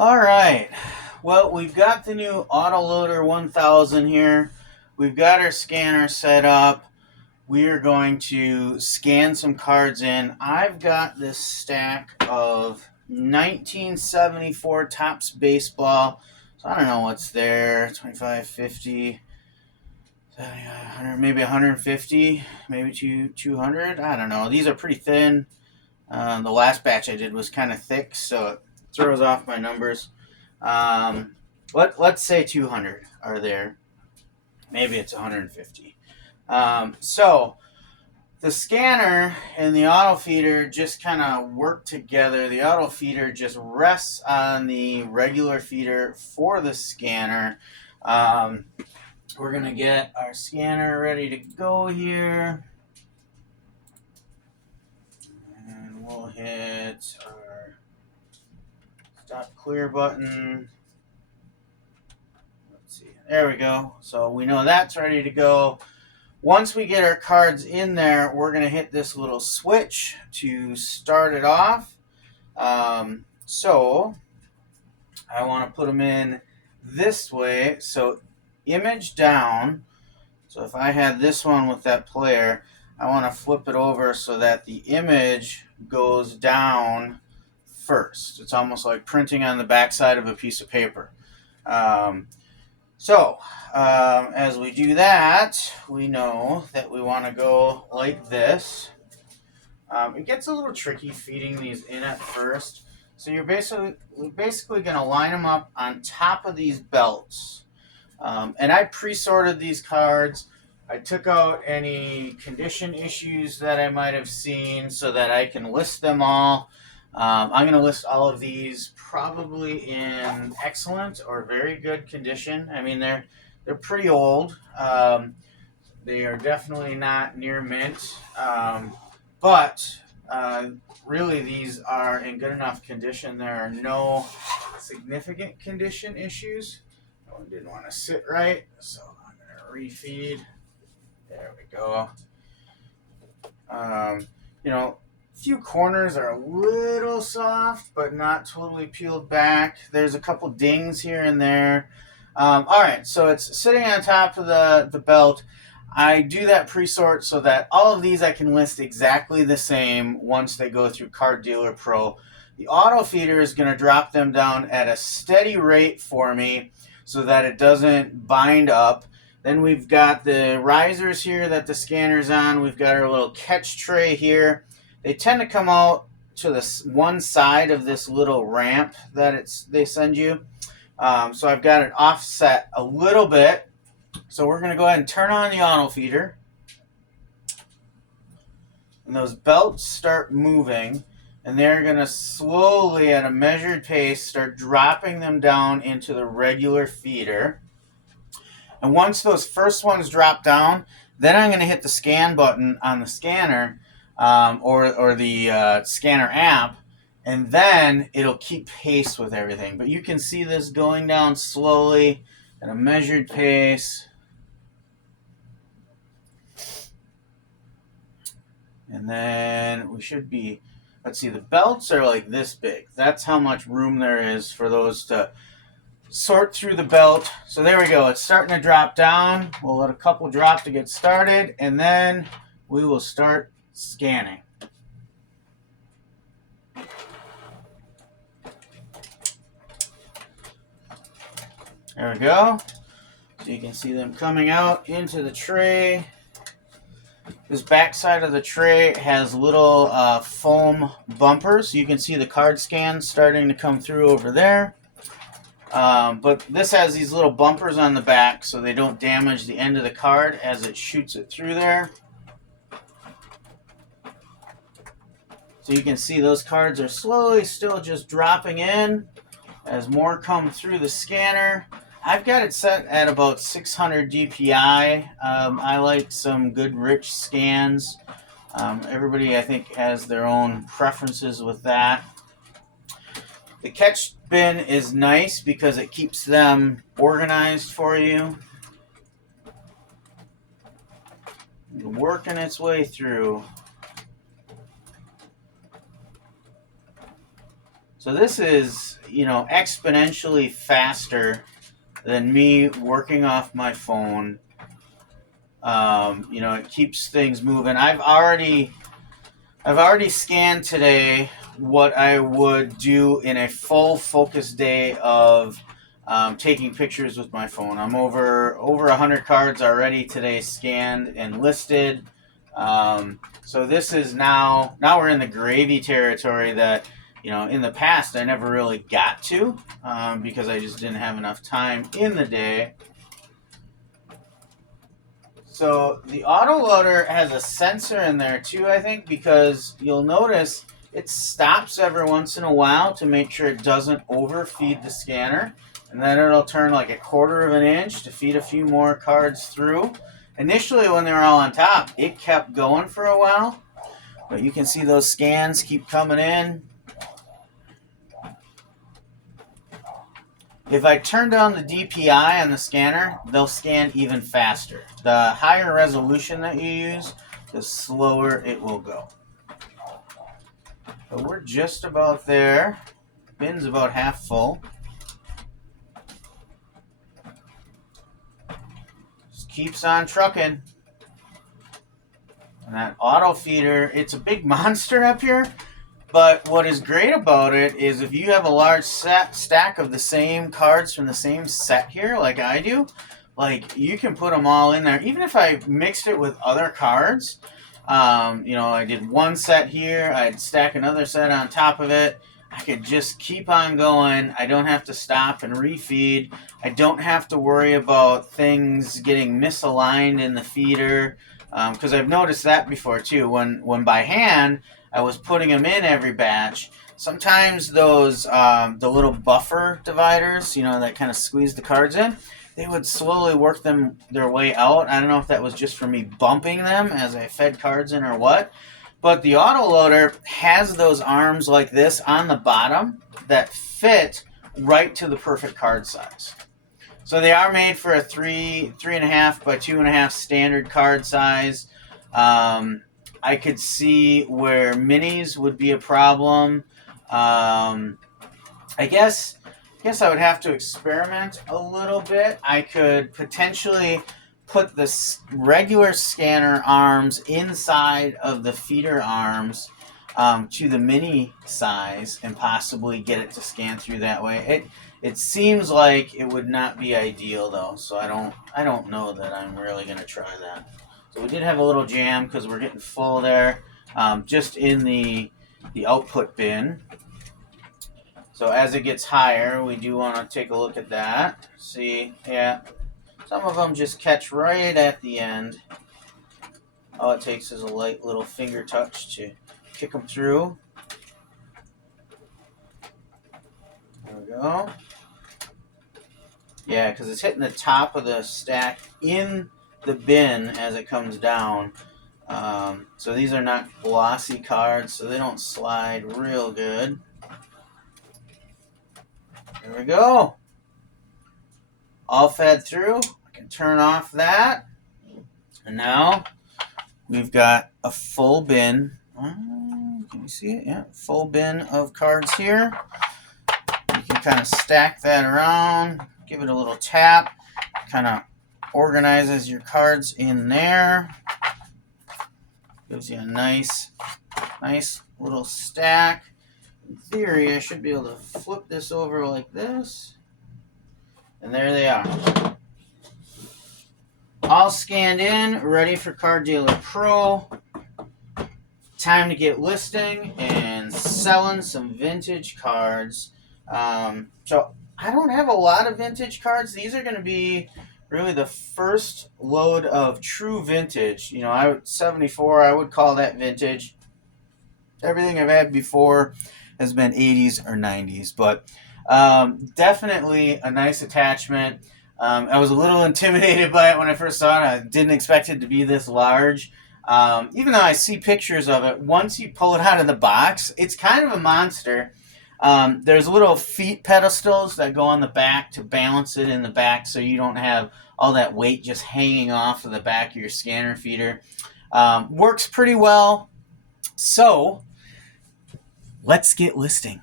All right. Well, we've got the new Autoloader 1000 here. We've got our scanner set up. We are going to scan some cards in. I've got this stack of 1974 Topps baseball. So I don't know what's there. 25, 50, 100, maybe 150, maybe 200. I don't know. These are pretty thin. The last batch I did was kind of thick, so it throws off my numbers. Um, let's say 200 are there. Maybe it's 150. So the scanner and the auto feeder just kind of work together. The auto feeder just rests on the regular feeder for the scanner. We're going to get our scanner ready to go here. And we'll hit our stop clear button. Let's see. There we go. So we know that's ready to go. Once we get our cards in there, we're going to hit this little switch to start it off. So I want to put them in this way. So image down. So if I had this one with that player, I want to flip it over so that the image goes down first. It's almost like printing on the backside of a piece of paper. As we do that, we know that we want to go like this. It gets a little tricky feeding these in at first. So you're basically going to line them up on top of these belts. And I pre-sorted these cards. I took out any condition issues that I might have seen so that I can list them all. I'm going to list all of these probably in excellent or very good condition. I mean, they're pretty old. They are definitely not near mint. But really, these are in good enough condition. There are no significant condition issues. That one didn't want to sit right, so I'm going to refeed. There we go. Few corners are a little soft, but not totally peeled back. There's a couple dings here and there. All right, so it's sitting on top of the belt. I do that pre-sort so that all of these I can list exactly the same once they go through Card Dealer Pro. The auto feeder is going to drop them down at a steady rate for me so that it doesn't bind up. Then we've got the risers here that the scanner's on. We've got our little catch tray here. They tend to come out to the one side of this little ramp that they send you. So I've got it offset a little bit. So we're going to go ahead and turn on the auto feeder. And those belts start moving. And they're going to slowly, at a measured pace, start dropping them down into the regular feeder. And once those first ones drop down, then I'm going to hit the scan button on the scanner or the scanner app, and then it'll keep pace with everything. But you can see this going down slowly at a measured pace. And then we should be, let's see, the belts are like this big. That's how much room there is for those to sort through the belt. So there we go. It's starting to drop down. We'll let a couple drop to get started, and then we will start scanning. There we go. So you can see them coming out into the tray. This back side of the tray has little foam bumpers. You can see the card scans starting to come through over there. But this has these little bumpers on the back so they don't damage the end of the card as it shoots it through there. So you can see those cards are slowly still just dropping in as more come through the scanner. I've got it set at about 600 DPI. I like some good rich scans. Everybody, I think, has their own preferences with that. The catch bin is nice because it keeps them organized for you. Working its way through. So this is, exponentially faster than me working off my phone. It keeps things moving. I've already scanned today what I would do in a full focus day of taking pictures with my phone. I'm over 100 cards already today scanned and listed. So this is now we're in the gravy territory that, in the past I never really got to because I just didn't have enough time in the day. So the autoloader has a sensor in there too, I think, because you'll notice it stops every once in a while to make sure it doesn't overfeed the scanner. And then it'll turn like 1/4 of an inch to feed a few more cards through. Initially, when they were all on top, it kept going for a while. But you can see those scans keep coming in. If I turn down the DPI on the scanner, they'll scan even faster. The higher resolution that you use, the slower it will go. So we're just about there. Bin's about half full. Just keeps on trucking. And that auto feeder, it's a big monster up here. But what is great about it is if you have a large stack of the same cards from the same set here, like I do, like you can put them all in there. Even if I mixed it with other cards, I did one set here, I'd stack another set on top of it. I could just keep on going. I don't have to stop and refeed. I don't have to worry about things getting misaligned in the feeder. Because I've noticed that before too. When by hand, I was putting them in every batch. Sometimes those, the little buffer dividers, that kind of squeeze the cards in, they would slowly work their way out. I don't know if that was just for me bumping them as I fed cards in or what. But the autoloader has those arms like this on the bottom that fit right to the perfect card size. So they are made for a 3.5 by 2.5 standard card size. I could see where minis would be a problem. I guess I would have to experiment a little bit. I could potentially put the regular scanner arms inside of the feeder arms to the mini size and possibly get it to scan through that way. It seems like it would not be ideal though, so I don't know that I'm really going to try that. So we did have a little jam because we're getting full there, just in the output bin. So as it gets higher, we do want to take a look at that. See, yeah, some of them just catch right at the end. All it takes is a light little finger touch to kick them through. There we go. Yeah, because it's hitting the top of the stack in the bin as it comes down. So these are not glossy cards, so they don't slide real good. There we go. All fed through. I can turn off that. And now we've got a full bin. Can you see it? Yeah, full bin of cards here. You can kind of stack that around, give it a little tap, kind of organizes your cards in there. Gives you a nice little stack. In theory, I should be able to flip this over like this. And there they are. All scanned in, ready for Card Dealer Pro. Time to get listing and selling some vintage cards. So I don't have a lot of vintage cards. These are going to be really the first load of true vintage. 74, I would call that vintage. Everything I've had before has been 80s or 90s, but definitely a nice attachment. I was a little intimidated by it when I first saw it. I didn't expect it to be this large. Even though I see pictures of it, once you pull it out of the box, it's kind of a monster. There's little feet pedestals that go on the back to balance it in the back so you don't have all that weight just hanging off of the back of your scanner feeder. Works pretty well. So let's get listing.